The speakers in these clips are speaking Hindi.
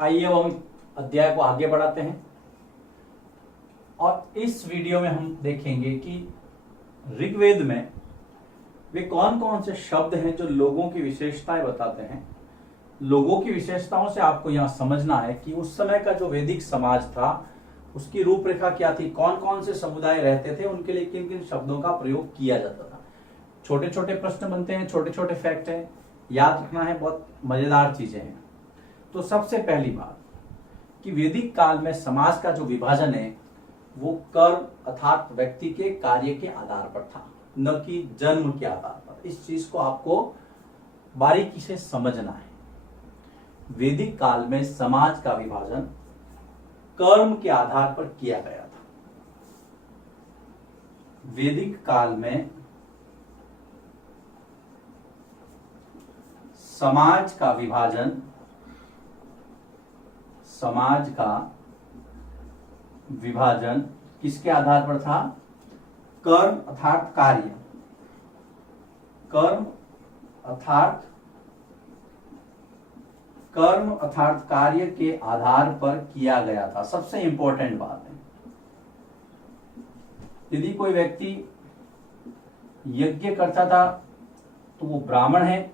आइए अब हम अध्याय को आगे बढ़ाते हैं और इस वीडियो में हम देखेंगे कि ऋग्वेद में वे कौन कौन से शब्द हैं जो लोगों की विशेषताएं बताते हैं। लोगों की विशेषताओं से आपको यहां समझना है कि उस समय का जो वैदिक समाज था उसकी रूपरेखा क्या थी, कौन कौन से समुदाय रहते थे, उनके लिए किन किन शब्दों का प्रयोग किया जाता था। छोटे छोटे प्रश्न बनते हैं, छोटे छोटे फैक्ट हैं, याद रखना है, बहुत मजेदार चीजें हैं। तो सबसे पहली बात कि वैदिक काल में समाज का जो विभाजन है वो कर्म अर्थात व्यक्ति के कार्य के आधार पर था, न कि जन्म के आधार पर। इस चीज को आपको बारीकी से समझना है। वैदिक काल में समाज का विभाजन कर्म के आधार पर किया गया था। वैदिक काल में समाज का विभाजन किसके आधार पर था? कर्म अर्थात कार्य, कर्म अर्थात कार्य के आधार पर किया गया था। सबसे इंपॉर्टेंट बात है, यदि कोई व्यक्ति यज्ञ करता था तो वो ब्राह्मण है,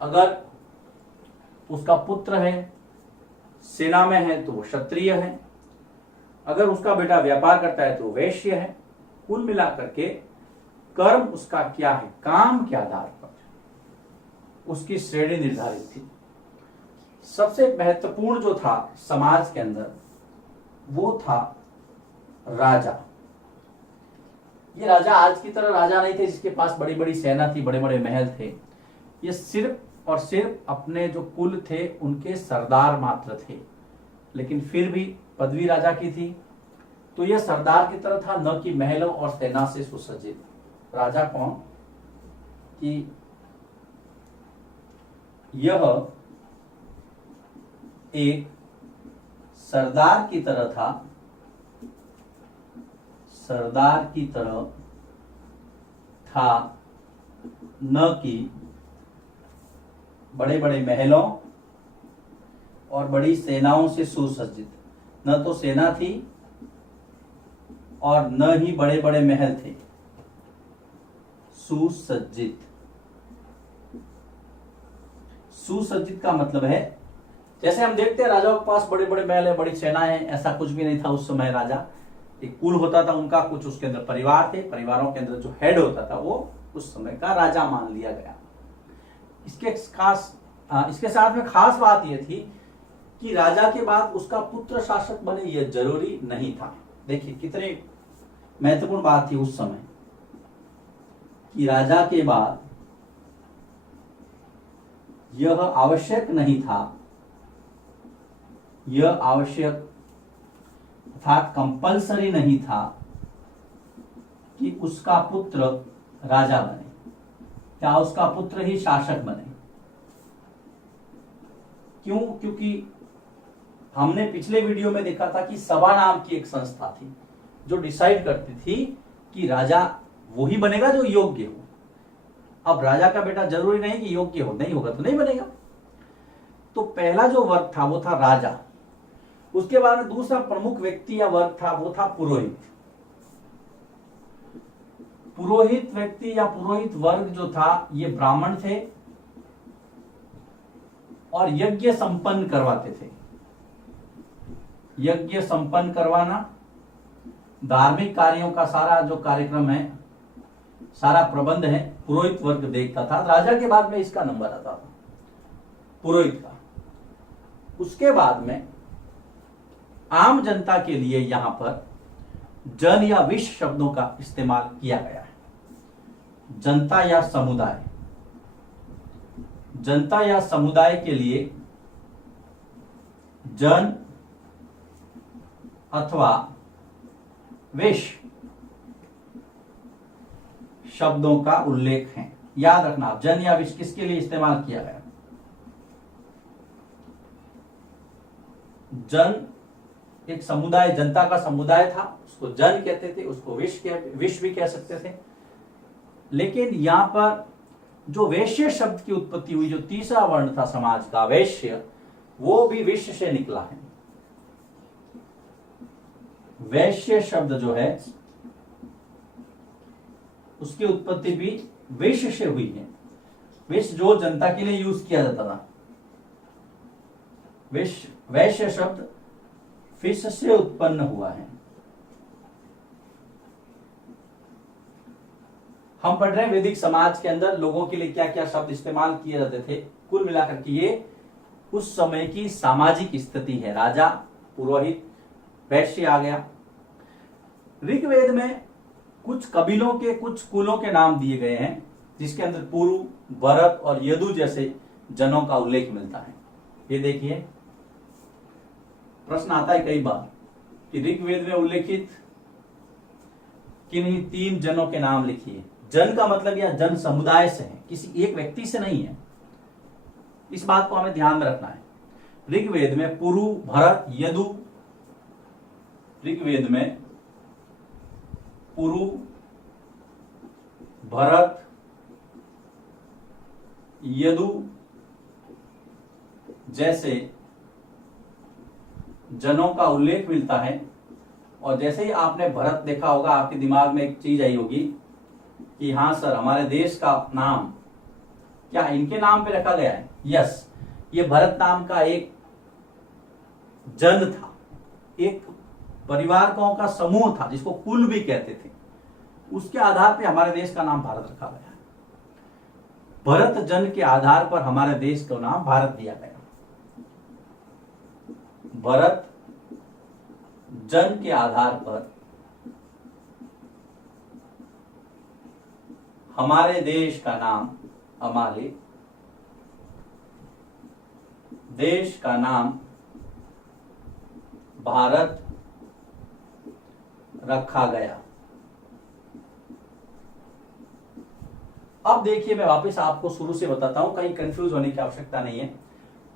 अगर उसका पुत्र है सेना में है तो वो क्षत्रिय है, अगर उसका बेटा व्यापार करता है तो वैश्य है। कुल मिलाकर के कर्म उसका क्या है, काम के आधार पर उसकी श्रेणी निर्धारित थी। सबसे महत्वपूर्ण जो था समाज के अंदर वो था राजा। ये राजा आज की तरह राजा नहीं थे जिसके पास बड़ी बड़ी सेना थी, बड़े बड़े महल थे। ये सिर्फ और सिर्फ अपने जो कुल थे उनके सरदार मात्र थे, लेकिन फिर भी पदवी राजा की थी। तो यह सरदार की तरह था, न कि महलों और सेना से सुसज्जित। राजा कौन? कि यह एक सरदार की तरह था, न कि बड़े बड़े महलों और बड़ी सेनाओं से सुसज्जित। न तो सेना थी और न ही बड़े बड़े महल थे। सुसज्जित का मतलब है, जैसे हम देखते हैं राजाओं के पास बड़े बड़े महल है, बड़ी सेनाएं हैं, ऐसा कुछ भी नहीं था उस समय। राजा एक कुल होता था उनका, कुछ उसके अंदर परिवार थे, परिवारों के अंदर जो हेड होता था वो उस समय का राजा मान लिया गया। इसके साथ में खास बात यह थी कि राजा के बाद उसका पुत्र शासक बने यह जरूरी नहीं था। देखिए कितनी महत्वपूर्ण बात थी उस समय कि राजा के बाद यह आवश्यक नहीं था, यह आवश्यक अर्थात कंपल्सरी नहीं था कि उसका पुत्र राजा बने या उसका पुत्र ही शासक बने। क्यों? क्योंकि हमने पिछले वीडियो में देखा था कि सभा नाम की एक संस्था थी जो डिसाइड करती थी कि राजा वही बनेगा जो योग्य हो। अब राजा का बेटा जरूरी नहीं कि योग्य हो, नहीं होगा तो नहीं बनेगा। तो पहला जो वर्ग था वो था राजा। उसके बाद में दूसरा प्रमुख व्यक्ति या वर्ग था वो था पुरोहित। पुरोहित व्यक्ति या पुरोहित वर्ग जो था ये ब्राह्मण थे और यज्ञ संपन्न करवाते थे। यज्ञ संपन्न करवाना, धार्मिक कार्यों का सारा जो कार्यक्रम है, सारा प्रबंध है, पुरोहित वर्ग देखता था। राजा के बाद में इसका नंबर आता था पुरोहित का। उसके बाद में आम जनता के लिए यहां पर जन या विश्व शब्दों का इस्तेमाल किया गया है। जनता या समुदाय, जनता या समुदाय के लिए जन अथवा विश्व शब्दों का उल्लेख है। याद रखना, जन या विश्व किसके लिए इस्तेमाल किया गया? जन एक समुदाय, जनता का समुदाय था, उसको जन कहते थे, उसको विश्व भी कह सकते थे। लेकिन यहां पर जो वैश्य शब्द की उत्पत्ति हुई, जो तीसरा वर्ण था समाज का वैश्य, वो भी विश्व से निकला है। वैश्य शब्द जो है उसकी उत्पत्ति भी विश्व से हुई है। विश्व जो जनता के लिए यूज किया जाता था, वैश्य शब्द फिश से उत्पन्न हुआ है। हम पढ़ रहे हैं वैदिक समाज के अंदर लोगों के लिए क्या क्या शब्द इस्तेमाल किए जाते थे। कुल मिलाकर के ये उस समय की सामाजिक स्थिति है। राजा, पुरोहित, वैश्य आ गया। ऋग्वेद में कुछ कबीलों के, कुछ कुलों के नाम दिए गए हैं, जिसके अंदर पुरु, भरत और यदु जैसे जनों का उल्लेख मिलता है। ये देखिए, प्रश्न आता है कई बार कि ऋग्वेद में उल्लेखित किन्हीं 3 जनों के नाम लिखिए। जन का मतलब यह जन समुदाय से है, किसी एक व्यक्ति से नहीं है। इस बात को हमें ध्यान में रखना है। ऋग्वेद में पुरु, भरत, यदु, ऋग्वेद में पुरु, भरत, यदु जैसे जनों का उल्लेख मिलता है। और जैसे ही आपने भरत देखा होगा, आपके दिमाग में एक चीज आई होगी कि हाँ सर, हमारे देश का नाम क्या इनके नाम पे रखा गया है? यस, ये भरत नाम का एक जन था, एक परिवारों का समूह था जिसको कुल भी कहते थे। उसके आधार पे हमारे देश का नाम भारत रखा गया है। भरत जन के आधार पर हमारे देश का नाम भारत दिया गया। भरत जन के आधार पर हमारे देश का नाम, हमारे देश का नाम भारत रखा गया। अब देखिए, मैं वापस आपको शुरू से बताता हूं, कहीं कंफ्यूज होने की आवश्यकता नहीं है।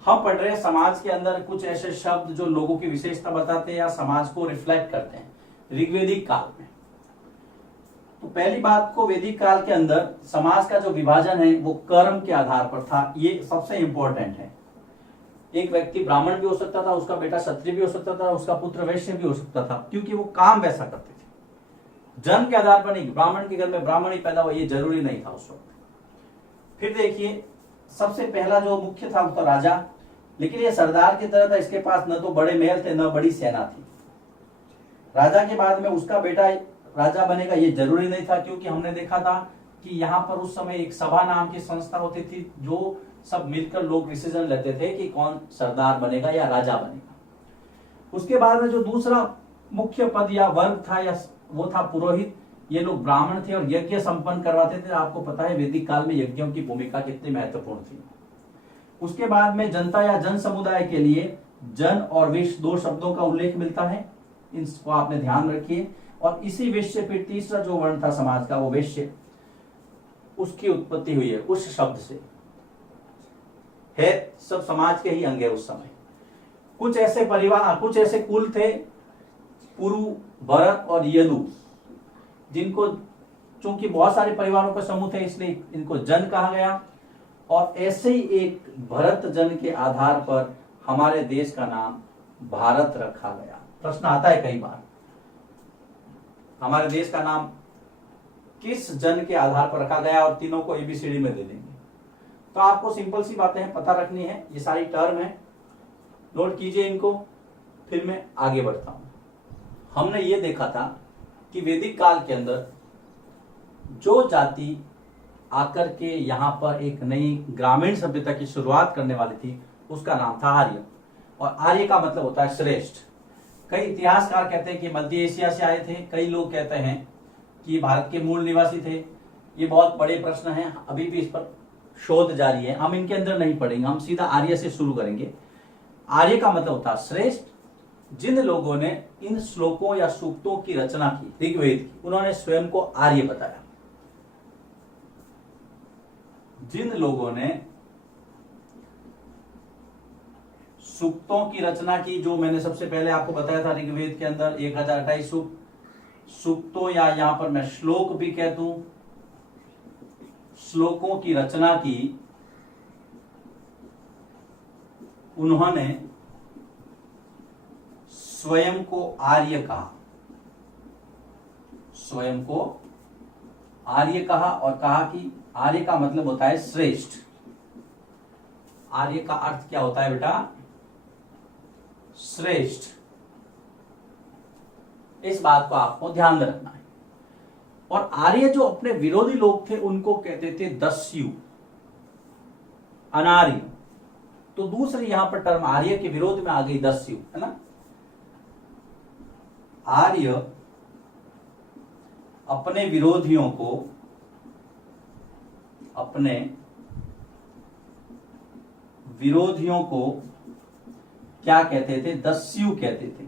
हम पढ़ रहे हैं समाज के अंदर कुछ ऐसे शब्द जो लोगों की विशेषता बताते हैं या समाज को रिफ्लेक्ट करते हैं ऋग्वेदिक काल में। तो पहली बात को, वैदिक काल के अंदर समाज का जो विभाजन है वो कर्म के आधार पर था। ये सबसे इंपॉर्टेंट है। एक व्यक्ति ब्राह्मण भी हो सकता था, उसका बेटा क्षत्रिय भी हो सकता था, उसका पुत्र वैश्य भी हो सकता था, क्योंकि वो काम वैसा करते थे। जन्म के आधार पर नहीं, ब्राह्मण के घर में ब्राह्मण ही पैदा हुआ ये जरूरी नहीं था उस वक्त। फिर देखिए, सबसे पहला जो मुख्य था वो था राजा, लेकिन ये सरदार की तरह था। इसके पास न तो बड़े महल थे, न बड़ी सेना थी। राजा के बाद में उसका बेटा राजा बनेगा ये जरूरी नहीं था, क्योंकि हमने देखा था कि यहाँ पर उस समय एक सभा नाम की संस्था होती थी, जो सब मिलकर लोग डिसीजन लेते थे कि कौन सरदार बनेगा या राजा बनेगा। उसके बाद में जो दूसरा मुख्य पद या वर्ग था या वो था पुरोहित। ये लोग ब्राह्मण थे और यज्ञ संपन्न करवाते थे। आपको पता है वैदिक काल में यज्ञों की भूमिका कितनी महत्वपूर्ण थी। उसके बाद में जनता या जन समुदाय के लिए जन और विश्व 2 शब्दों का उल्लेख मिलता है, इसको आपने ध्यान रखिए। और इसी विश्व फिर तीसरा जो वर्ण था समाज का, वो वैश्य, उसकी उत्पत्ति हुई है उस शब्द से है। सब समाज के ही अंग है उस समय। कुछ ऐसे परिवार, कुछ ऐसे कुल थे, पुरु, भरत और यदु, जिनको चूंकि बहुत सारे परिवारों के समूह थे इसलिए इनको जन कहा गया। और ऐसे ही एक भरत जन के आधार पर हमारे देश का नाम भारत रखा गया। प्रश्न आता है कई बार, हमारे देश का नाम किस जन के आधार पर रखा गया? और तीनों को एबीसीडी में दे देंगे। तो आपको सिंपल सी बातें पता रखनी है। ये सारी टर्म है, नोट कीजिए इनको, फिर मैं आगे बढ़ता हूं। हमने ये देखा था कि वैदिक काल के अंदर जो जाति आकर के यहाँ पर एक नई ग्रामीण सभ्यता की शुरुआत करने वाली थी, उसका नाम था आर्य। और आर्य का मतलब होता है श्रेष्ठ। कई इतिहासकार कहते हैं कि मध्य एशिया से आए थे, कई लोग कहते हैं कि भारत के मूल निवासी थे। ये बहुत बड़े प्रश्न हैं, अभी भी इस पर शोध जारी है। हम इनके अंदर नहीं पढ़ेंगे, हम सीधा आर्य से शुरू करेंगे। आर्य का मतलब होता है श्रेष्ठ। जिन लोगों ने इन श्लोकों या सूक्तों की रचना की, ऋग्वेद की, उन्होंने स्वयं को आर्य बताया। जिन लोगों ने सूक्तों की रचना की, जो मैंने सबसे पहले आपको बताया था, ऋग्वेद के अंदर 1028 सूक्तों या यहां पर मैं श्लोक भी कह दूं, श्लोकों की रचना की, उन्होंने स्वयं को आर्य कहा, स्वयं को आर्य कहा और कहा कि आर्य का मतलब होता है श्रेष्ठ। आर्य का अर्थ क्या होता है बेटा? श्रेष्ठ। इस बात को आपको ध्यान में रखना है। और आर्य जो अपने विरोधी लोग थे उनको कहते थे दस्यु, अनार्य। तो दूसरी यहां पर टर्म आर्य के विरोध में आ गई दस्यु, है ना। आर्य अपने विरोधियों को, अपने विरोधियों को क्या कहते थे? दस्यु कहते थे,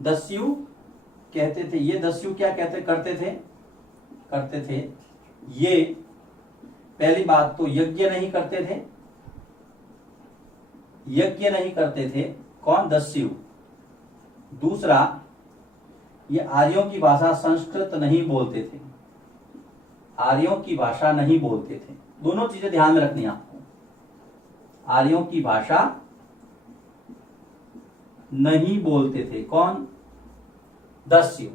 दस्यु कहते थे। ये दस्यु क्या करते थे? ये पहली बात तो यज्ञ नहीं करते थे, यज्ञ नहीं करते थे। कौन? दस्यु। दूसरा, ये आर्यों की भाषा संस्कृत नहीं बोलते थे, आर्यों की भाषा नहीं बोलते थे। दोनों चीजें ध्यान में रखनी है आपको। आर्यों की भाषा नहीं बोलते थे। कौन? दस्यु।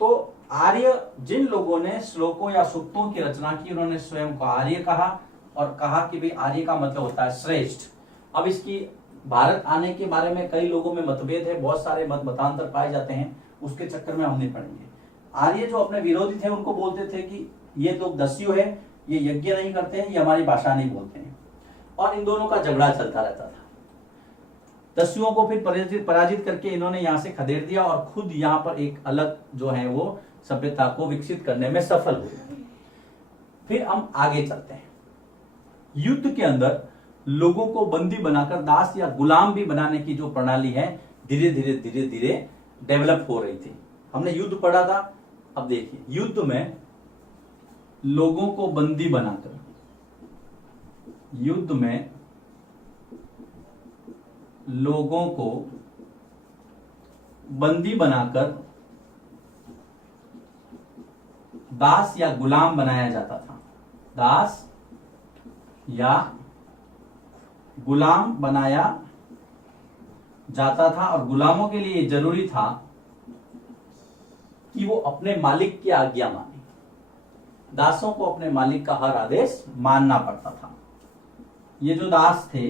तो आर्य, जिन लोगों ने श्लोकों या सूक्तों की रचना की, उन्होंने स्वयं को आर्य कहा और कहा कि भाई आर्य का मतलब होता है श्रेष्ठ। अब इसकी भारत आने के बारे में कई लोगों में मतभेद है, बहुत सारे मतांतर पाए जाते हैं, उसके चक्कर में हम नहीं पढ़ेंगे। आर्य जो अपने विरोधी थे उनको बोलते थे कि ये लोग दस्यु है, ये यज्ञ नहीं करते हैं, ये हमारी भाषा नहीं बोलते हैं। और इन दोनों का झगड़ा चलता रहता था। दस्युओं को फिर पराजित करके इन्होंने यहां से खदेड़ दिया और खुद यहां पर एक अलग जो है वो सभ्यता को विकसित करने में सफल हुए। फिर हम आगे चलते हैं। युद्ध के अंदर लोगों को बंदी बनाकर दास या गुलाम भी बनाने की जो प्रणाली है, धीरे धीरे डेवलप हो रही थी। हमने युद्ध पढ़ा था। अब देखिए, युद्ध में लोगों को बंदी बनाकर, युद्ध में लोगों को बंदी बनाकर दास या गुलाम बनाया जाता था। दास या गुलाम बनाया जाता था और गुलामों के लिए जरूरी था कि वो अपने मालिक की आज्ञा माने। दासों को अपने मालिक का हर आदेश मानना पड़ता था। ये जो दास थे,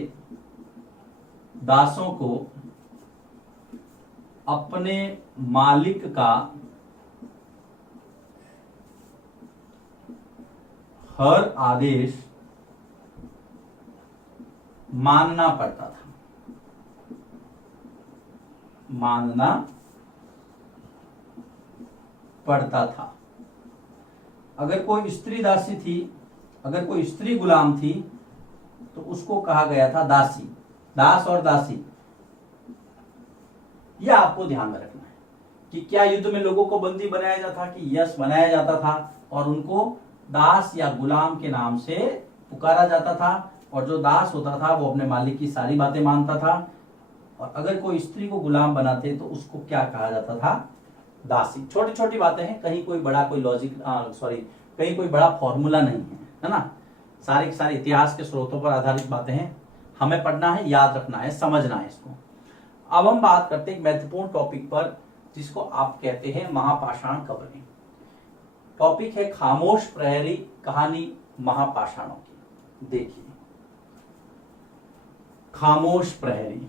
दासों को अपने मालिक का हर आदेश मानना पड़ता था, मानना पड़ता था। अगर कोई स्त्री दासी थी, अगर कोई स्त्री गुलाम थी, तो उसको कहा गया था दासी। दास और दासी, यह आपको ध्यान में रखना है कि क्या युद्ध में लोगों को बंदी बनाया जाता था कि यस, बनाया जाता था और उनको दास या गुलाम के नाम से पुकारा जाता था। और जो दास होता था वो अपने मालिक की सारी बातें मानता था। और अगर कोई स्त्री को गुलाम बनाते तो उसको क्या कहा जाता था? दासी। छोटी छोटी बातें हैं, कहीं कोई बड़ा कोई लॉजिक कहीं कोई बड़ा फॉर्मूला नहीं है ना। सारे के सारे इतिहास के स्रोतों पर आधारित बातें हैं, हमें पढ़ना है, याद रखना है, समझना है इसको। अब हम बात करते हैं एक महत्वपूर्ण टॉपिक पर, जिसको आप कहते हैं महापाषाण कबरें। टॉपिक है खामोश प्रहरी कहानी महापाषाणों की। देखिए, खामोश प्रहरी,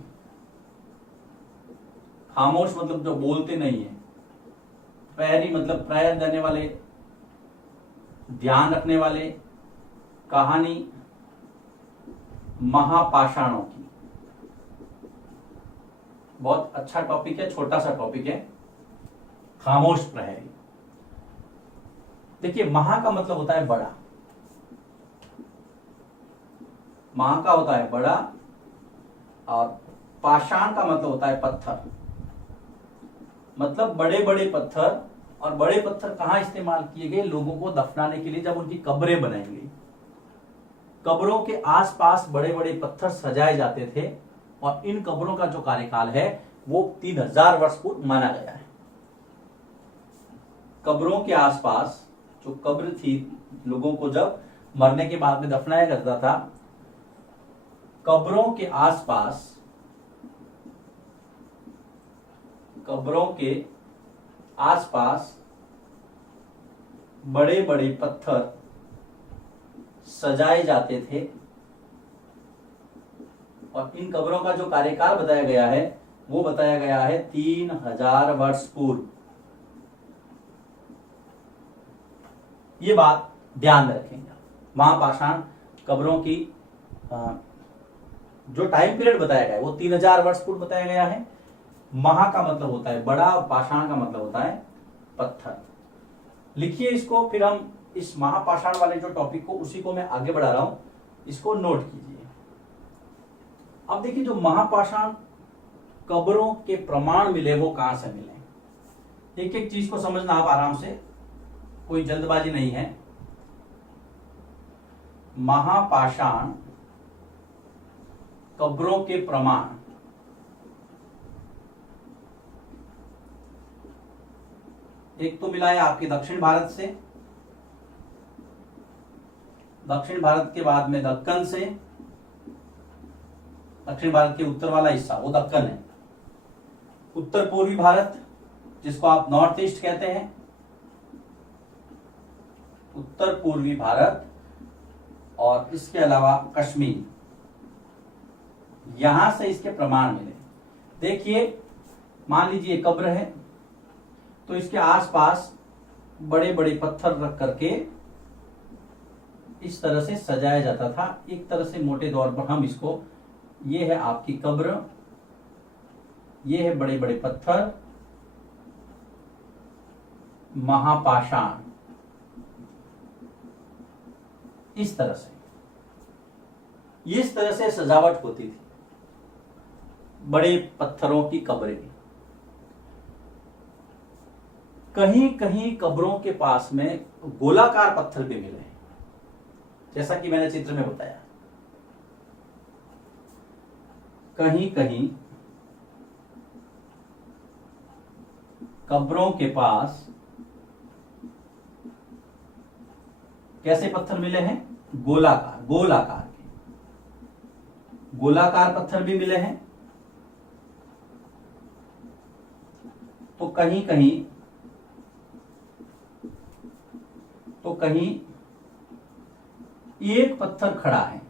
खामोश मतलब जो बोलते नहीं है, प्रहरी मतलब प्रहर देने वाले, ध्यान रखने वाले। कहानी महापाषाणों की, बहुत अच्छा टॉपिक है, छोटा सा टॉपिक है, खामोश प्रहरी। देखिए, महा का मतलब होता है बड़ा, महा का होता है बड़ा, और पाषाण का मतलब होता है पत्थर, मतलब बड़े बड़े पत्थर। और बड़े पत्थर कहां इस्तेमाल किए गए? लोगों को दफनाने के लिए, जब उनकी कब्रें बनाई गई, कब्रों के आसपास बड़े बड़े पत्थर सजाए जाते थे। और इन कब्रों का जो कार्यकाल है वो 3000 वर्ष पूर्व माना गया है। कब्रों के आसपास जो कब्र थी, लोगों को जब मरने के बाद में दफनाया जाता था, कब्रों के आसपास बड़े बड़े पत्थर सजाए जाते थे और इन कब्रों का जो कार्यकाल बताया गया है वो बताया गया है 3000 वर्ष पूर्व। ये बात ध्यान में रखेंगे। महापाषाण कब्रों की जो टाइम पीरियड बताया गया है वो 3000 वर्ष पूर्व बताया गया है। महा का मतलब होता है बड़ा, पाषाण का मतलब होता है पत्थर। लिखिए इसको, फिर हम इस महापाषाण वाले जो टॉपिक को उसी को मैं आगे बढ़ा रहा हूं, इसको नोट कीजिए। अब देखिए जो महापाषाण कब्रों के प्रमाण मिले वो कहां से मिले, एक एक चीज को समझना आप आराम से, कोई जल्दबाजी नहीं है। महापाषाण कब्रों के प्रमाण एक तो मिला है आपके दक्षिण भारत से, दक्षिण भारत के बाद में दक्कन से, दक्षिण भारत के उत्तर वाला हिस्सा वो दक्कन है, उत्तर पूर्वी भारत जिसको आप नॉर्थ ईस्ट कहते हैं, उत्तर पूर्वी भारत और इसके अलावा कश्मीर, यहां से इसके प्रमाण मिले। देखिए मान लीजिए कब्र है तो इसके आसपास बड़े बड़े पत्थर रख करके इस तरह से सजाया जाता था। एक तरह से मोटे तौर पर हम इसको, ये है आपकी कब्र, ये है बड़े बड़े पत्थर, महापाषाण, इस तरह से, इस तरह से सजावट होती थी बड़े पत्थरों की कब्रें। कहीं कहीं कब्रों के पास में गोलाकार पत्थर भी मिले हैं, जैसा कि मैंने चित्र में बताया। कहीं कहीं कब्रों के पास कैसे पत्थर मिले हैं, गोलाकार, गोलाकार के गोलाकार पत्थर भी मिले हैं। तो कहीं एक पत्थर खड़ा है,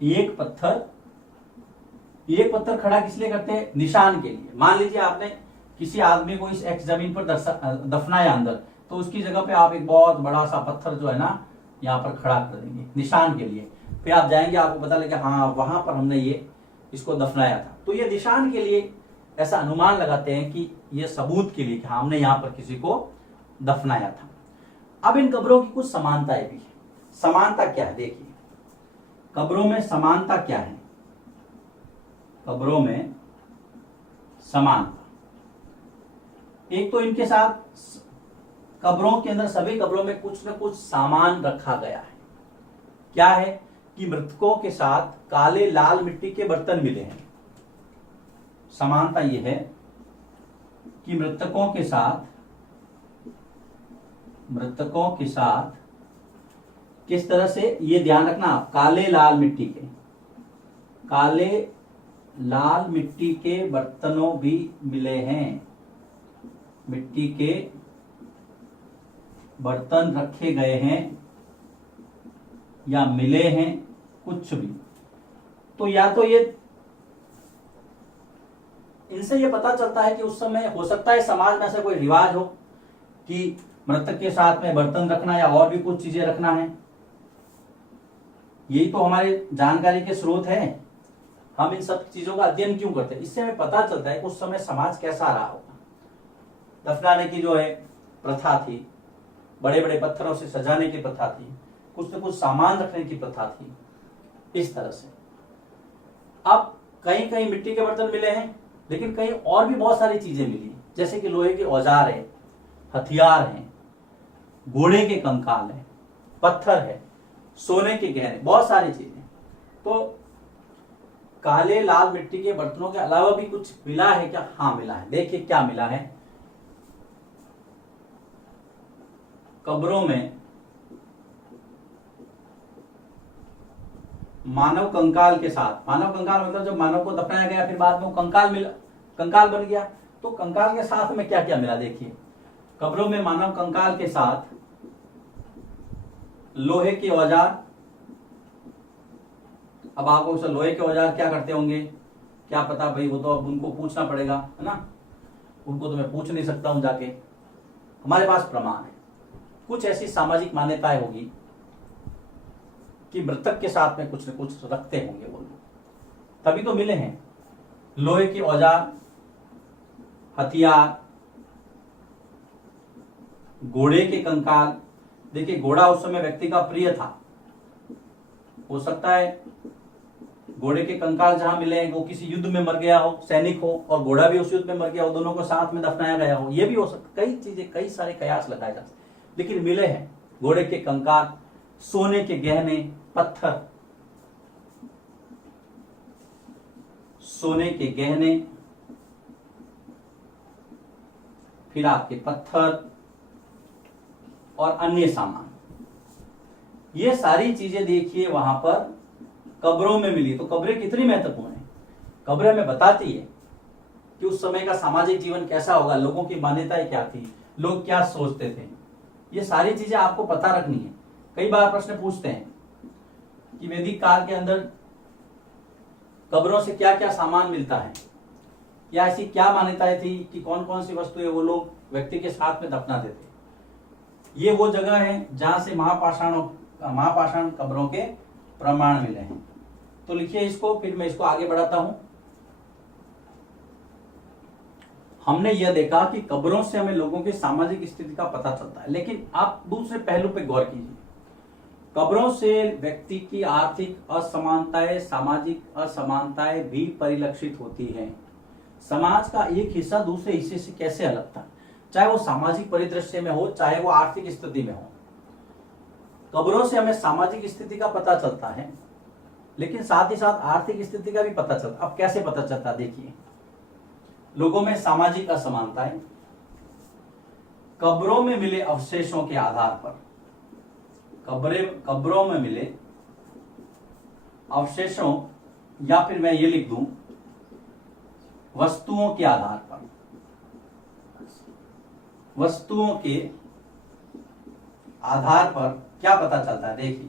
एक पत्थर खड़ा किस लिए करते हैं, निशान के लिए। मान लीजिए आपने किसी आदमी को इस एक्स जमीन पर दफनाया अंदर, तो उसकी जगह पे आप एक बहुत बड़ा सा पत्थर जो है ना यहाँ पर खड़ा कर देंगे निशान के लिए। फिर आप जाएंगे, आपको पता लगेगा हाँ वहां पर हमने ये इसको दफनाया था। तो ये निशान के लिए ऐसा अनुमान लगाते हैं कि ये सबूत के लिए कि हाँ हमने यहाँ पर किसी को दफनाया था। अब इन कब्रों की कुछ समानताएं भी है। समानता क्या है, देखिए कब्रों में समानता क्या है। कब्रों में समानता, एक तो इनके साथ कब्रों के अंदर, सभी कब्रों में कुछ न कुछ सामान रखा गया है। क्या है कि मृतकों के साथ काले लाल मिट्टी के बर्तन मिले हैं। समानता यह है कि मृतकों के साथ किस तरह से, ये ध्यान रखना आप, काले लाल मिट्टी के बर्तनों भी मिले हैं। मिट्टी के बर्तन रखे गए हैं या मिले हैं, कुछ भी। तो या तो ये, इनसे ये पता चलता है कि उस समय हो सकता है समाज में ऐसा कोई रिवाज हो कि मृतक के साथ में बर्तन रखना या और भी कुछ चीजें रखना है। यही तो हमारे जानकारी के स्रोत है। हम इन सब चीजों का अध्ययन क्यों करते हैं, इससे हमें पता चलता है कि उस समय समाज कैसा रहा होगा। दफनाने की जो है प्रथा थी, बड़े बड़े पत्थरों से सजाने की प्रथा थी, कुछ न कुछ सामान रखने की प्रथा थी, इस तरह से। अब कहीं कहीं मिट्टी के बर्तन मिले हैं, लेकिन कहीं और भी बहुत सारी चीजें मिली, जैसे कि लोहे के औजार है, हथियार हैं, घोड़े के कंकाल है, पत्थर है, सोने के गहने, बहुत सारी चीजें। तो काले लाल मिट्टी के बर्तनों के अलावा भी कुछ मिला है क्या? हाँ मिला है। देखिए क्या मिला है। कब्रों में मानव कंकाल के साथ, मानव कंकाल मतलब जब मानव को दफनाया गया फिर बाद में वो कंकाल मिला, कंकाल बन गया, तो कंकाल के साथ में क्या क्या मिला देखिए, कब्रों में मानव कंकाल के साथ लोहे के औजार। अब आपको लोहे के औजार क्या करते होंगे क्या पता भाई, वो तो अब उनको पूछना पड़ेगा, है ना, उनको तो मैं पूछ नहीं सकता हूं जाके। हमारे पास प्रमाण है, कुछ ऐसी सामाजिक मान्यताएं होगी कि मृतक के साथ में कुछ न कुछ रखते होंगे वो लोग, तभी तो मिले हैं लोहे के औजार, हथियार, घोड़े के कंकाल। देखिए घोड़ा उस समय व्यक्ति का प्रिय था, हो सकता है घोड़े के कंकाल जहां मिले वो किसी युद्ध में मर गया हो, सैनिक हो, और घोड़ा भी उस युद्ध में मर गया हो, दोनों को साथ में दफनाया गया हो, ये भी हो सकता। कई चीजें, कई सारे कयास लगाए जा सकते, लेकिन मिले हैं घोड़े के कंकाल, सोने के गहने, पत्थर, सोने के गहने, फिर आपके पत्थर और अन्य सामान, ये सारी चीजें देखिए वहां पर कब्रों में मिली। तो कब्रें कितनी महत्वपूर्ण है, कब्रें हमें बताती है कि उस समय का सामाजिक जीवन कैसा होगा, लोगों की मान्यताएं क्या थी, लोग क्या सोचते थे, ये सारी चीजें आपको पता रखनी है। कई बार प्रश्न पूछते हैं कि वैदिक काल के अंदर कब्रों से क्या क्या सामान मिलता है, या ऐसी क्या मान्यताएं थी कि कौन कौन सी वस्तुएं वो लोग व्यक्ति के साथ में दफना देते। ये वो जगह है जहां से महापाषाण कब्रों के प्रमाण मिले हैं। तो लिखिए इसको, फिर मैं इसको आगे बढ़ाता हूं। हमने यह देखा कि कब्रों से हमें लोगों की सामाजिक स्थिति का पता चलता है, लेकिन आप दूसरे पहलू पे गौर कीजिए। कब्रों से व्यक्ति की आर्थिक असमानताएं, सामाजिक असमानताएं भी परिलक्षित होती हैं। समाज का एक हिस्सा दूसरे हिस्से से कैसे अलग था, चाहे वो सामाजिक परिदृश्य में हो, चाहे वो आर्थिक स्थिति में हो। कब्रों से हमें सामाजिक स्थिति का पता चलता है, लेकिन साथ ही साथ आर्थिक स्थिति का भी पता चलता। अब कैसे पता चलता, देखिए लोगों में सामाजिक असमानताएं कब्रों में मिले अवशेषों के आधार पर, कब्रों में मिले अवशेषों, या फिर मैं ये लिख दूं वस्तुओं के आधार पर, वस्तुओं के आधार पर क्या पता चलता है। देखिए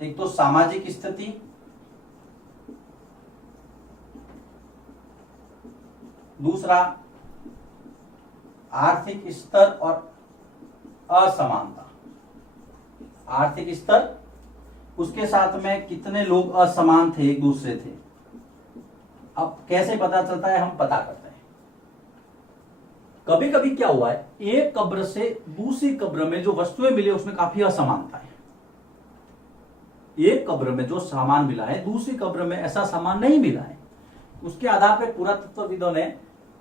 एक तो सामाजिक स्थिति, दूसरा आर्थिक स्तर और असमानता। आर्थिक स्तर, उसके साथ में कितने लोग असमान थे, एक दूसरे थे। अब कैसे पता चलता है, हम पता करते हैं। कभी कभी क्या हुआ है, एक कब्र से दूसरी कब्र में जो वस्तुएं मिली उसमें काफी असमानता है। एक कब्र में जो सामान मिला है दूसरी कब्र में ऐसा सामान नहीं मिला है। उसके आधार पर पुरातत्वविदों ने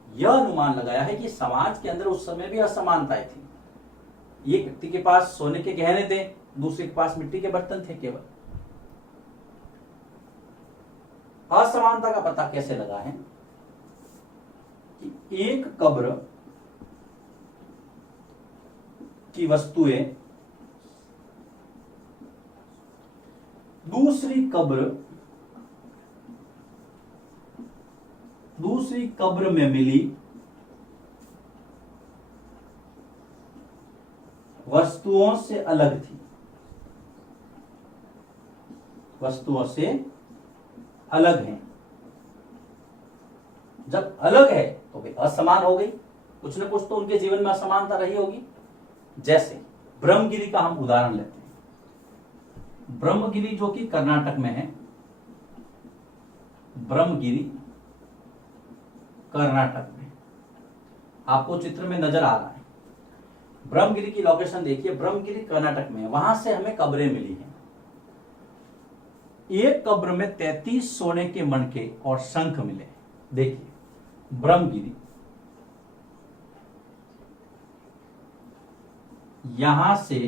यह अनुमान लगाया है कि समाज के अंदर उस समय भी असमानताएं थी। एक व्यक्ति के पास सोने के गहने थे, दूसरे के पास मिट्टी के बर्तन थे। केवल असमानता का पता कैसे लगा है कि एक कब्र की वस्तुएं दूसरी कब्र में मिली वस्तुओं से अलग थी, वस्तुओं से अलग है। जब अलग है तो वे असमान हो गई, कुछ न कुछ तो उनके जीवन में असमानता रही होगी। जैसे ब्रह्मगिरी का हम उदाहरण लेते हैं। ब्रह्मगिरी जो कि कर्नाटक में है, ब्रह्मगिरी कर्नाटक में आपको चित्र में नजर आ रहा है। ब्रह्मगिरी की लोकेशन देखिए, ब्रह्मगिरी कर्नाटक में है। वहां से हमें कब्रें मिली हैं। एक कब्र में 33 सोने के मणके और शंख मिले। देखिए ब्रह्मगिरी, यहां से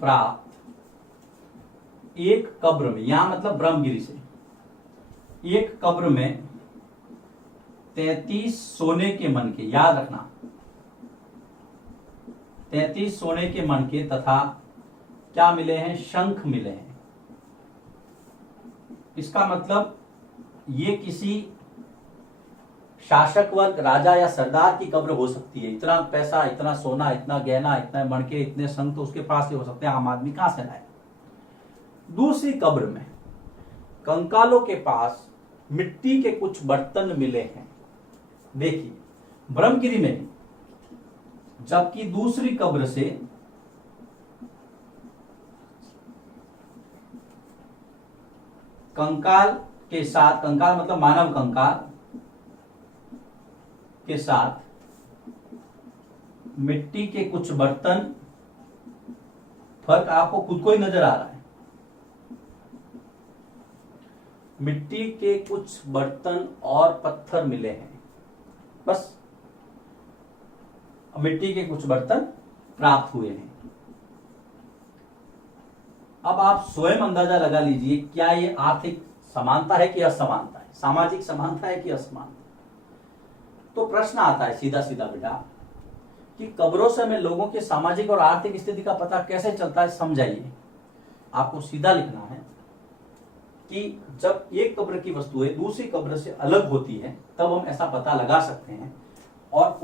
प्राप्त एक कब्र में, यहां मतलब ब्रह्मगिरी से एक कब्र में 33 सोने के मणके, याद रखना 33 सोने के मणके तथा क्या मिले हैं? शंख मिले हैं। इसका मतलब ये किसी शासक वर्ग, राजा या सरदार की कब्र हो सकती है। इतना पैसा, इतना सोना, इतना गहना, इतना मणके, इतने शंख तो उसके पास ही हो सकते हैं, आम आदमी कहां से लाए? दूसरी कब्र में कंकालों के पास मिट्टी के कुछ बर्तन मिले हैं। देखिए ब्रह्मगिरी में भी, जबकि दूसरी कब्र से कंकाल के साथ, कंकाल मतलब मानव कंकाल के साथ मिट्टी के कुछ बर्तन, फर्क आपको खुद को ही नजर आ रहा है। मिट्टी के कुछ बर्तन और पत्थर मिले हैं, बस मिट्टी के कुछ बर्तन प्राप्त हुए हैं। अब आप स्वयं अंदाजा लगा लीजिए, क्या ये आर्थिक समानता है कि असमानता है, सामाजिक समानता है कि असमानता? तो प्रश्न आता है सीधा सीधा बेटा कि कब्रों से हमें लोगों के सामाजिक और आर्थिक स्थिति का पता कैसे चलता है? समझाइए। आपको सीधा लिखना है कि जब एक कब्र की वस्तुएं दूसरी कब्र से अलग होती है तब हम ऐसा पता लगा सकते हैं। और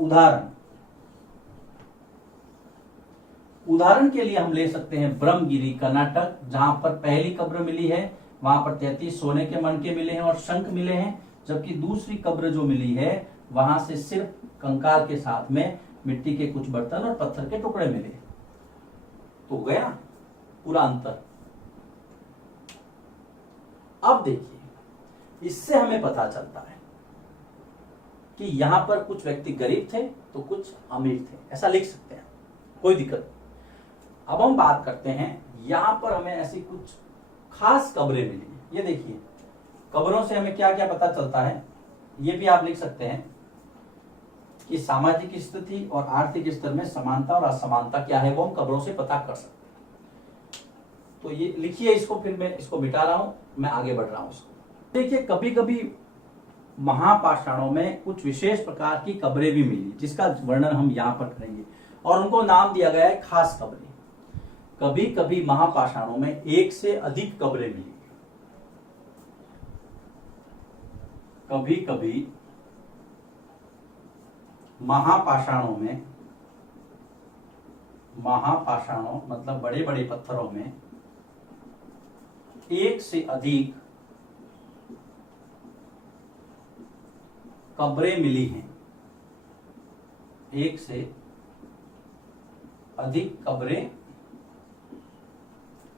उदाहरण के लिए हम ले सकते हैं ब्रह्मगिरी कर्नाटक, जहां पर पहली कब्र मिली है वहां पर 33 सोने के मणके मिले हैं और शंख मिले हैं, जबकि दूसरी कब्र जो मिली है वहां से सिर्फ कंकाल के साथ में मिट्टी के कुछ बर्तन और पत्थर के टुकड़े मिले। तो गया पूरा अंतर। अब देखिए, इससे हमें पता चलता है कि यहां पर कुछ व्यक्ति गरीब थे तो कुछ अमीर थे, ऐसा लिख सकते हैं, कोई दिक्कत नहीं। अब हम बात करते हैं, यहां पर हमें ऐसी कुछ खास कब्रें मिली। ये देखिए, कब्रों से हमें क्या क्या पता चलता है, ये भी आप लिख सकते हैं कि सामाजिक स्थिति और आर्थिक स्तर में समानता और असमानता क्या है, वो हम कब्रों से पता कर सकते हैं। तो ये लिखिए इसको, फिर मैं इसको मिटा रहा हूं, मैं आगे बढ़ रहा हूं इसको। देखिए, कभी कभी महापाषाणों में कुछ विशेष प्रकार की कब्रें भी मिली, जिसका वर्णन हम यहां पर करेंगे, और उनको नाम दिया गया है खास कब्रें। कभी कभी महापाषाणों में एक से अधिक कब्रें मिली। कभी कभी महापाषाणों मतलब बड़े बड़े पत्थरों में एक से अधिक कब्रें मिली हैं। एक से अधिक कब्रें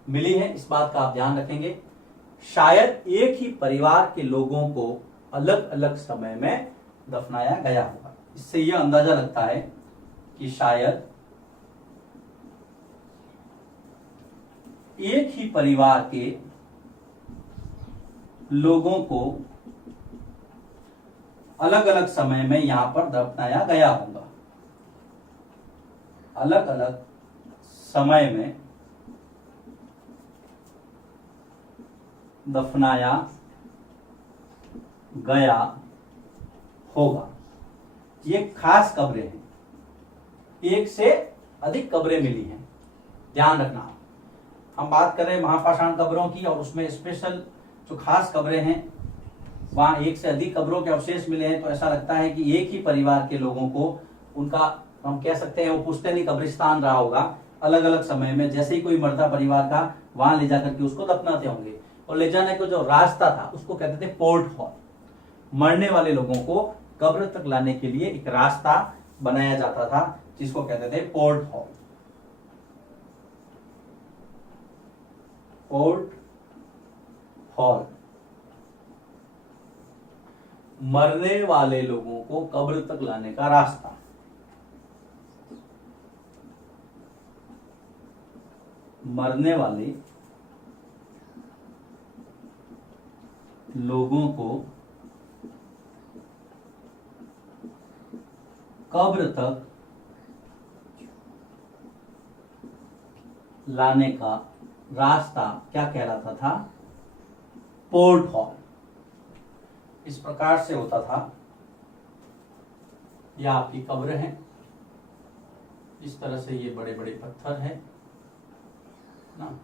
मिली हैं, इस बात का आप ध्यान रखेंगे। शायद एक ही परिवार के लोगों को अलग अलग समय में दफनाया गया होगा। इससे यह अंदाजा लगता है कि शायद एक ही परिवार के लोगों को अलग अलग समय में यहां पर दफनाया गया होगा। अलग अलग समय में दफनाया गया होगा। ये खास कब्रें हैं, एक से अधिक कब्रें मिली हैं, ध्यान रखना। हम बात कर रहे हैं महापाषाण कब्रों की, और उसमें स्पेशल जो खास कब्रें हैं वहां एक से अधिक कब्रों के अवशेष मिले हैं। तो ऐसा लगता है कि एक ही परिवार के लोगों को उनका, हम कह सकते हैं, वो पुश्तैनी कब्रिस्तान रहा होगा। अलग अलग समय में जैसे ही कोई मरता परिवार का, वहां ले जाकर के उसको दफनाते होंगे। और ले जाने का जो रास्ता था उसको कहते थे पोर्ट हॉल। मरने वाले लोगों को कब्र तक लाने के लिए एक रास्ता बनाया जाता था, जिसको कहते थे पोर्ट हॉल। पोर्ट हॉल मरने वाले लोगों को कब्र तक लाने का रास्ता। मरने वाले लोगों को कब्र तक लाने का रास्ता क्या कहलाता था? Port hall. इस प्रकार से होता था। यह आपकी कब्र है, इस तरह से ये बड़े बड़े पत्थर हैं, ना,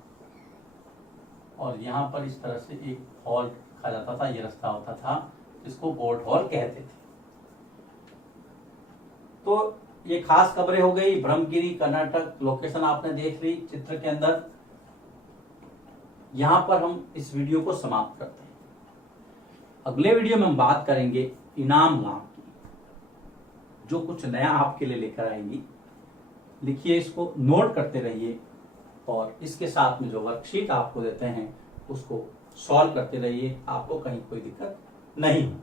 और यहाँ पर इस तरह से एक हॉल रखा जाता था, ये रास्ता होता था जिसको बोट हॉल कहते थे। तो ये खास खबरें हो गई, ब्रह्मगिरी कर्नाटक, लोकेशन आपने देख ली चित्र के अंदर। यहां पर हम इस वीडियो को समाप्त करते हैं। अगले वीडियो में हम बात करेंगे इनाम गांव की, जो कुछ नया आपके लिए लेकर आएंगी। लिखिए, इसको नोट करते रहिए, और इसके साथ में जो वर्कशीट आपको देते हैं उसको सॉल्व करते रहिए, आपको कहीं कोई दिक्कत नहीं हो।